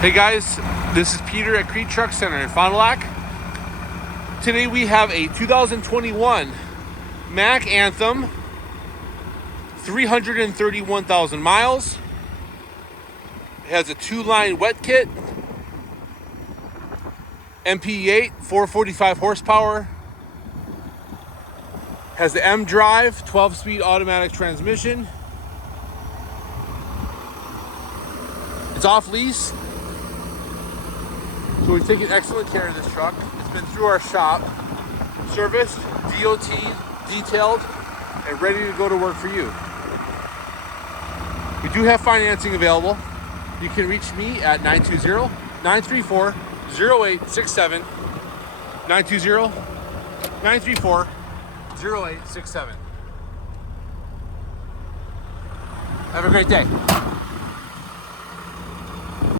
Hey guys, this is Peter at Kriete Truck Center in Fond du Lac. Today we have a 2021 Mack Anthem, 331,000 miles. It has a 2-line wet kit, MPE8, 445 horsepower. Has the M drive, 12-speed automatic transmission. It's off lease, so we've taken excellent care of this truck. It's been through our shop, serviced, DOT, detailed, and ready to go to work for you. We do have financing available. You can reach me at 920-934-0867, 920-934-0867. Have a great day.